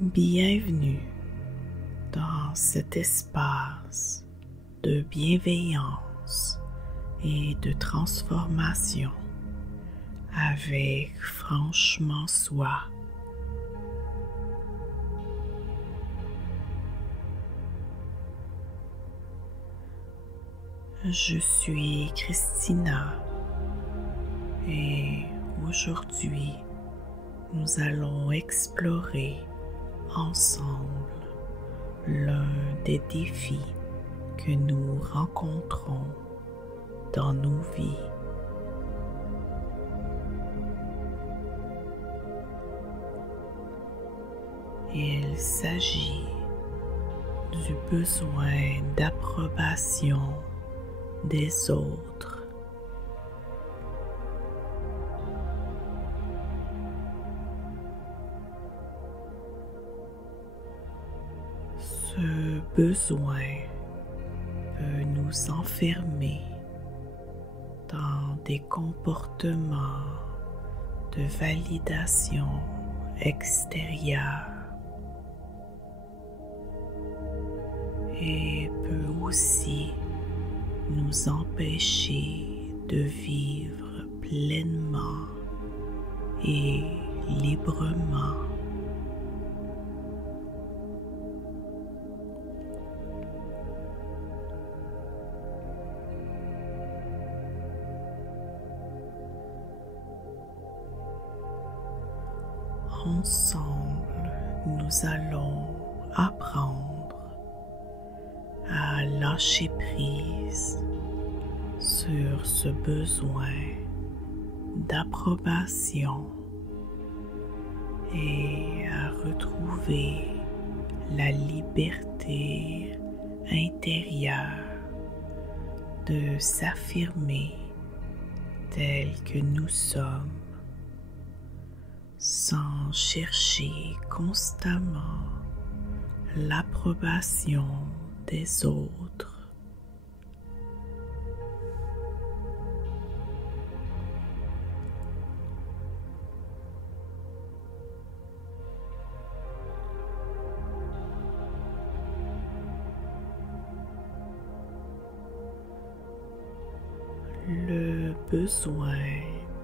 Bienvenue dans cet espace de bienveillance et de transformation avec franchement soi. Je suis Christina et aujourd'hui nous allons explorer ensemble l'un des défis que nous rencontrons dans nos vies. Il s'agit du besoin d'approbation des autres. Ce besoin peut nous enfermer dans des comportements de validation extérieure et peut aussi nous empêcher de vivre pleinement et librement. Ensemble, nous allons apprendre à lâcher prise sur ce besoin d'approbation et à retrouver la liberté intérieure de s'affirmer tel que nous sommes, sans chercher constamment l'approbation des autres. Le besoin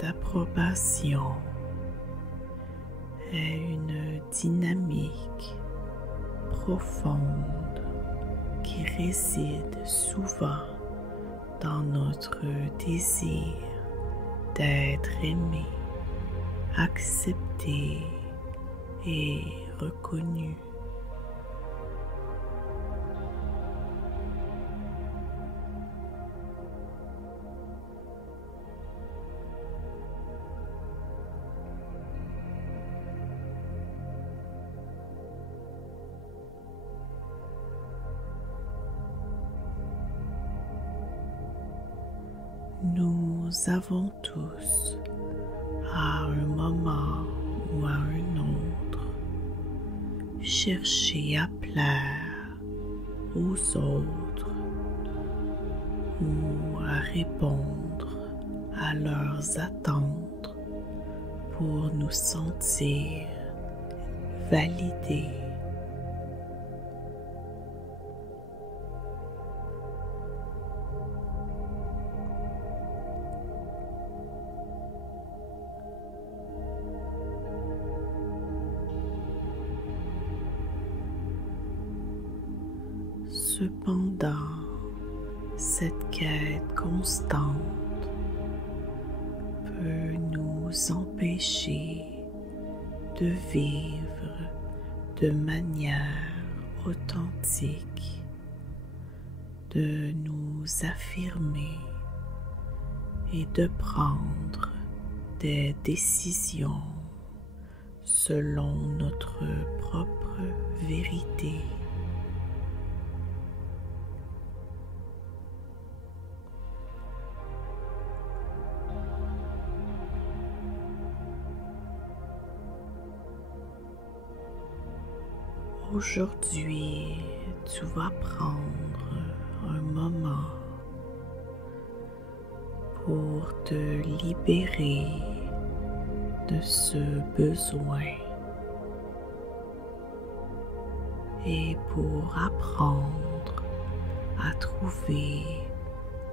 d'approbation est une dynamique profonde qui réside souvent dans notre désir d'être aimé, accepté et reconnu. Nous avons tous, à un moment ou à un autre, cherché à plaire aux autres ou à répondre à leurs attentes pour nous sentir validés. Cependant, cette quête constante peut nous empêcher de vivre de manière authentique, de nous affirmer et de prendre des décisions selon notre propre vérité. Aujourd'hui, tu vas prendre un moment pour te libérer de ce besoin et pour apprendre à trouver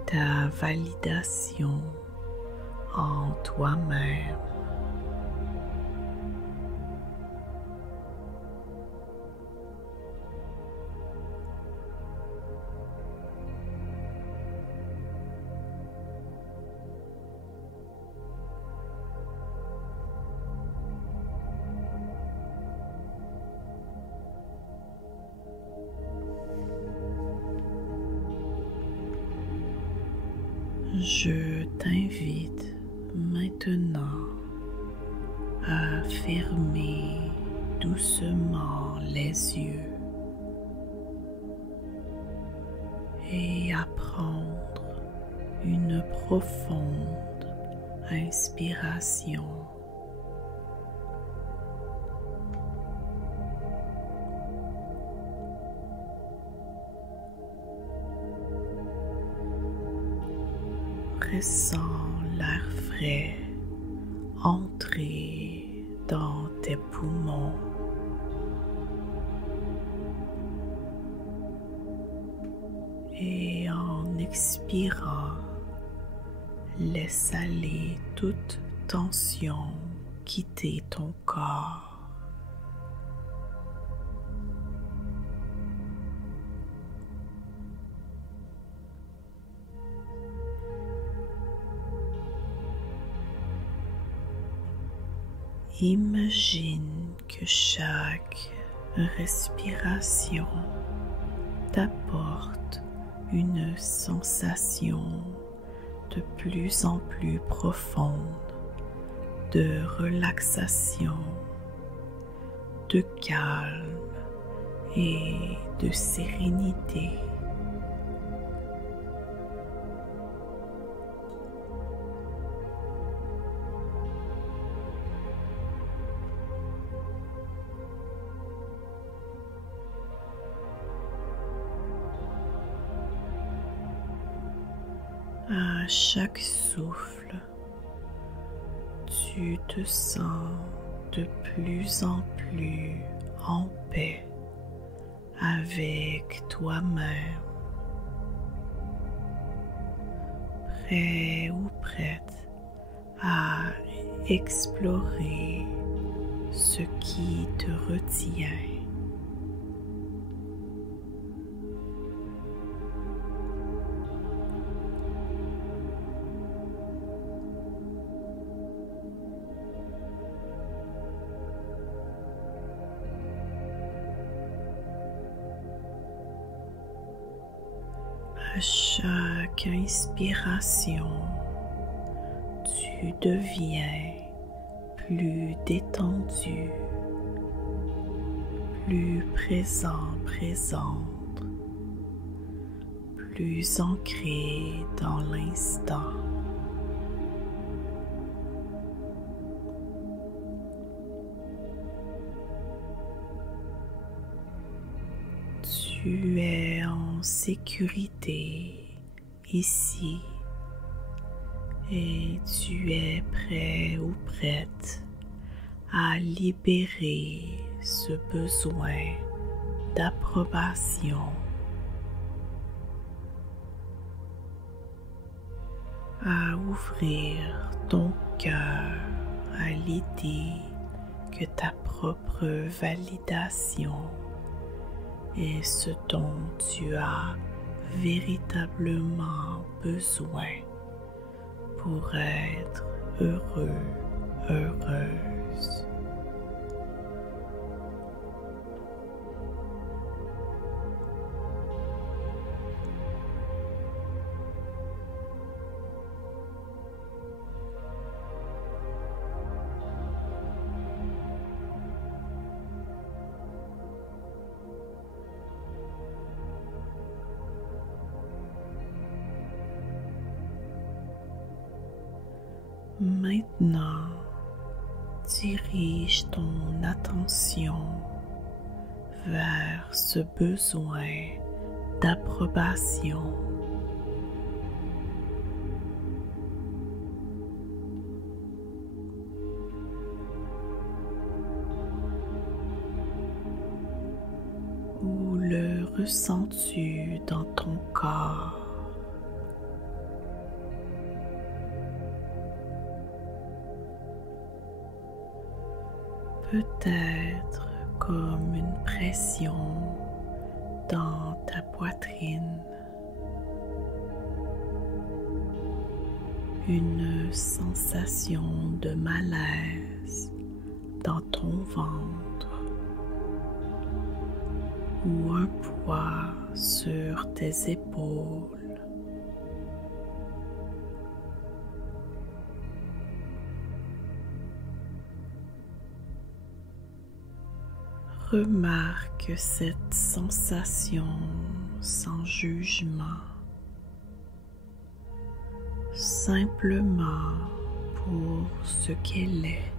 ta validation en toi-même. Je t'invite maintenant à fermer doucement les yeux et à prendre une profonde inspiration. Ressens l'air frais entrer dans tes poumons et en expirant, laisse aller toute tension quitter ton corps. Imagine que chaque respiration t'apporte une sensation de plus en plus profonde de relaxation, de calme et de sérénité. À chaque souffle, tu te sens de plus en plus en paix avec toi-même, prêt ou prête à explorer ce qui te retient. À chaque inspiration, tu deviens plus détendu, plus présente, plus ancré dans l'instant. Tu es en sécurité ici et tu es prêt ou prête à libérer ce besoin d'approbation, à ouvrir ton cœur à l'idée que ta propre validation est ce dont tu as véritablement besoin pour être heureux, heureuse. Maintenant, dirige ton attention vers ce besoin d'approbation. le ressens-tu dans ton corps? Peut-être comme une pression dans ta poitrine, une sensation de malaise dans ton ventre ou un poids sur tes épaules. Remarque cette sensation sans jugement, simplement pour ce qu'elle est.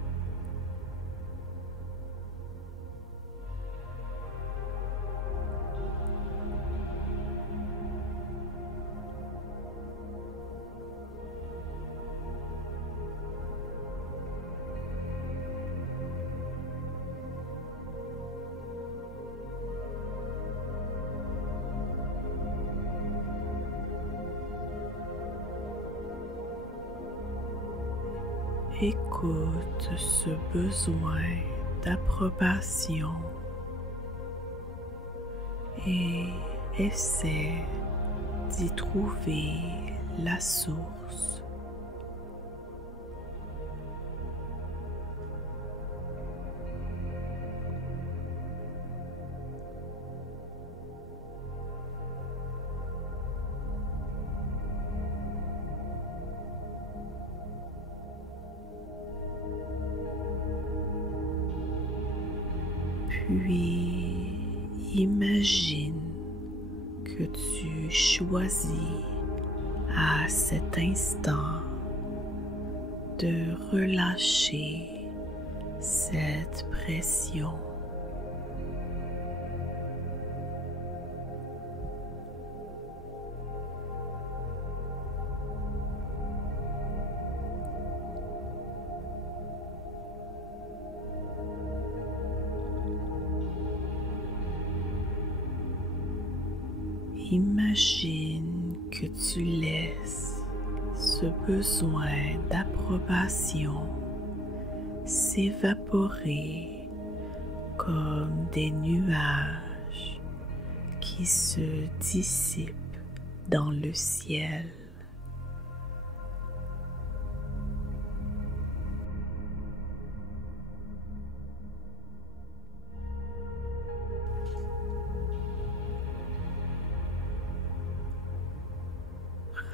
Écoute ce besoin d'approbation et essaie d'y trouver la source. Puis imagine que tu choisis à cet instant de relâcher cette pression. Imagine que tu laisses ce besoin d'approbation s'évaporer comme des nuages qui se dissipent dans le ciel.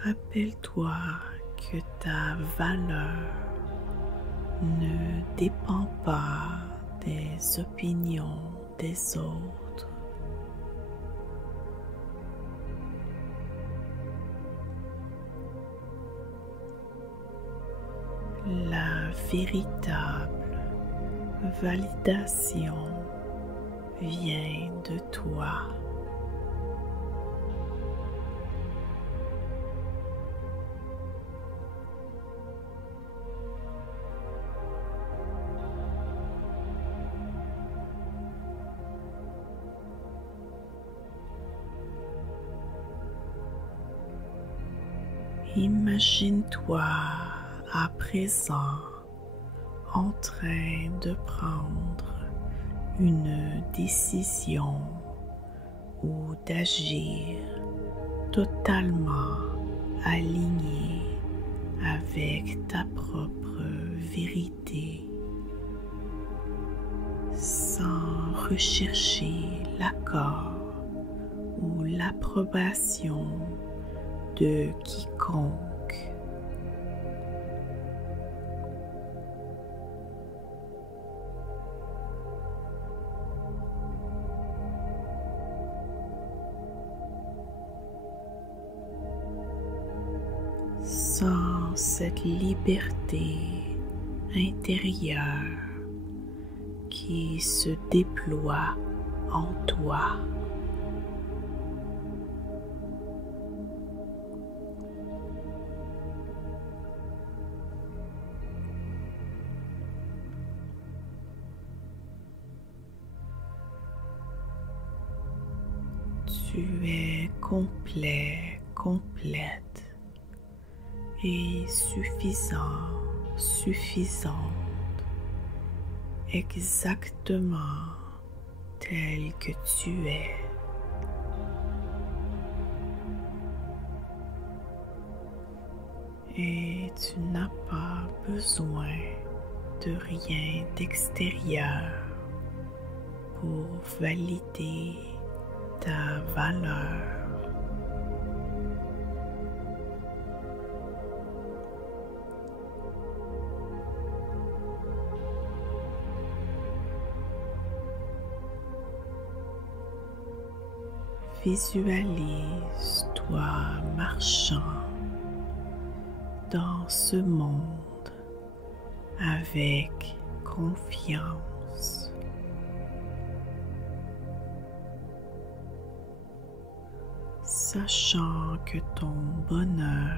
Rappelle-toi que ta valeur ne dépend pas des opinions des autres. La véritable validation vient de toi. Imagine-toi à présent en train de prendre une décision ou d'agir totalement aligné avec ta propre vérité, sans rechercher l'accord ou l'approbation de quiconque. Sens cette liberté intérieure qui se déploie en toi. Tu es complet, complète et suffisant, suffisante, exactement tel que tu es. Et tu n'as pas besoin de rien d'extérieur pour valider ta valeur. Visualise-toi marchant dans ce monde avec confiance. Sachant que ton bonheur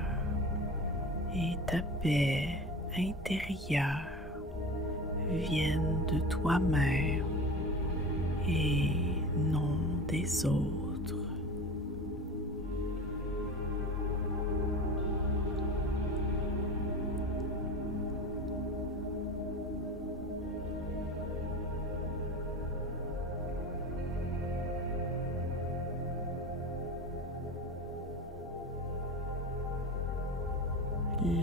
et ta paix intérieure viennent de toi-même et non des autres.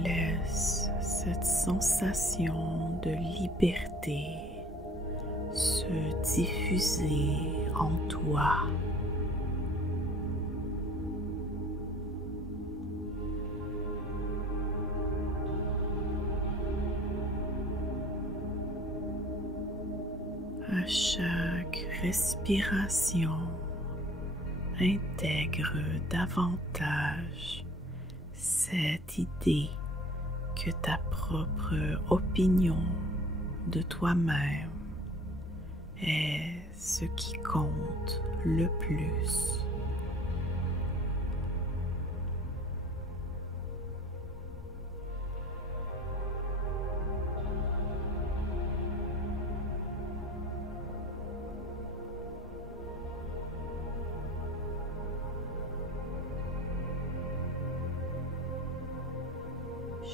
Laisse cette sensation de liberté se diffuser en toi. À chaque respiration, intègre davantage cette idée que ta propre opinion de toi-même est ce qui compte le plus.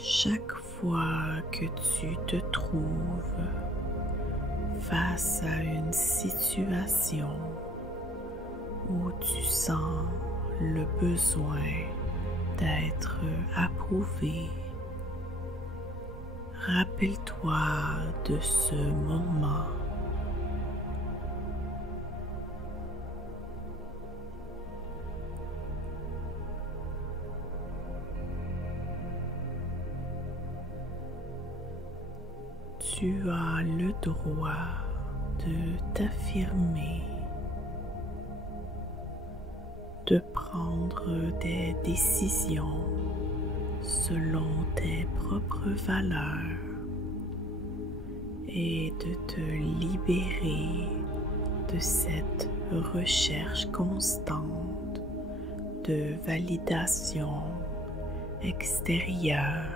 Chaque fois que tu te trouves face à une situation où tu sens le besoin d'être approuvé, rappelle-toi de ce moment. Tu as le droit de t'affirmer, de prendre des décisions selon tes propres valeurs et de te libérer de cette recherche constante de validation extérieure.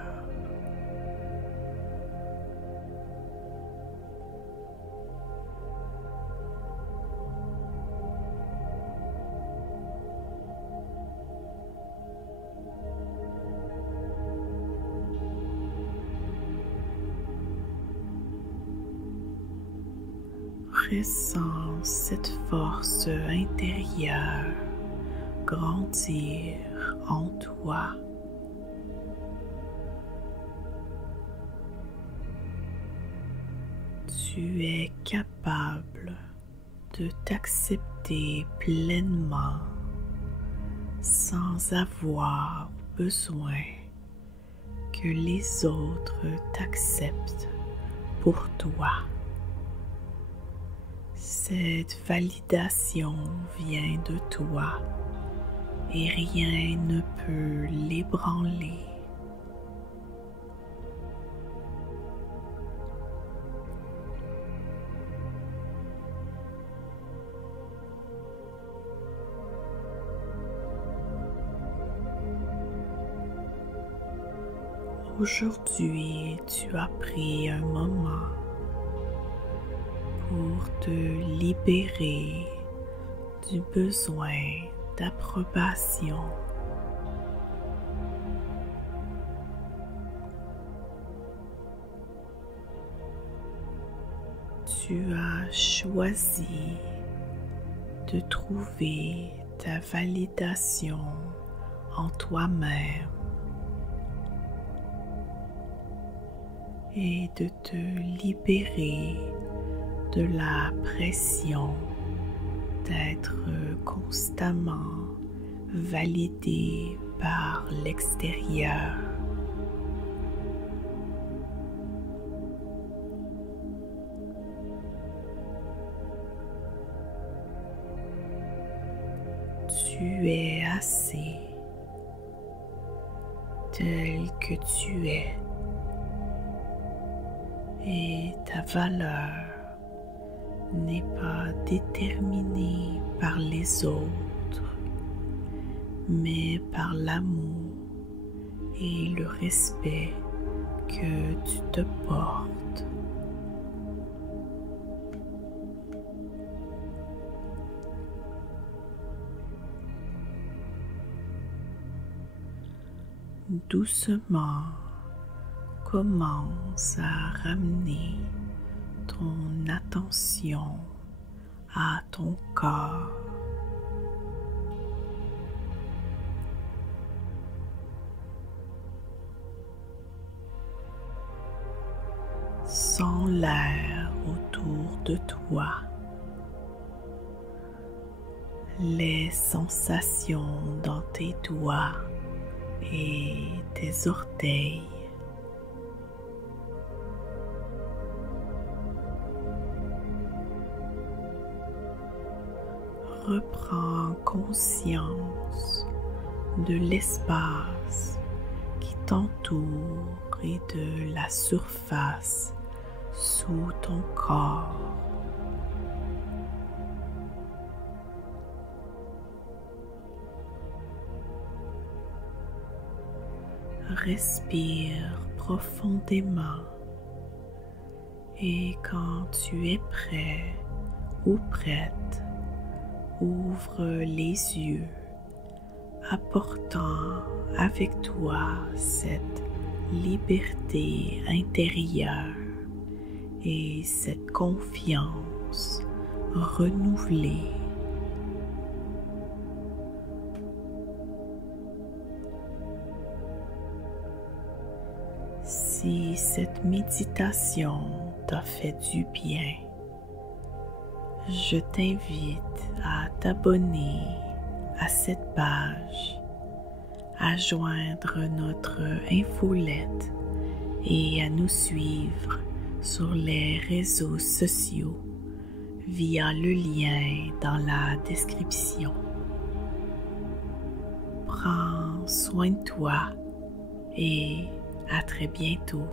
Ressens cette force intérieure grandir en toi. Tu es capable de t'accepter pleinement sans avoir besoin que les autres t'acceptent pour toi. Cette validation vient de toi et rien ne peut l'ébranler. Aujourd'hui, tu as pris un moment pour te libérer du besoin d'approbation. Tu as choisi de trouver ta validation en toi-même et de te libérer de la pression d'être constamment validé par l'extérieur. Tu es assez tel que tu es et ta valeur n'est pas déterminée par les autres, mais par l'amour et le respect que tu te portes. Doucement, commence à ramener ton attention à ton corps. Sens l'air autour de toi, les sensations dans tes doigts et tes orteils. Reprends conscience de l'espace qui t'entoure et de la surface sous ton corps. Respire profondément et quand tu es prêt ou prête, ouvre les yeux, apportant avec toi cette liberté intérieure et cette confiance renouvelée. Si cette méditation t'a fait du bien, je t'invite à t'abonner à cette page, à joindre notre infolette et à nous suivre sur les réseaux sociaux via le lien dans la description. Prends soin de toi et à très bientôt.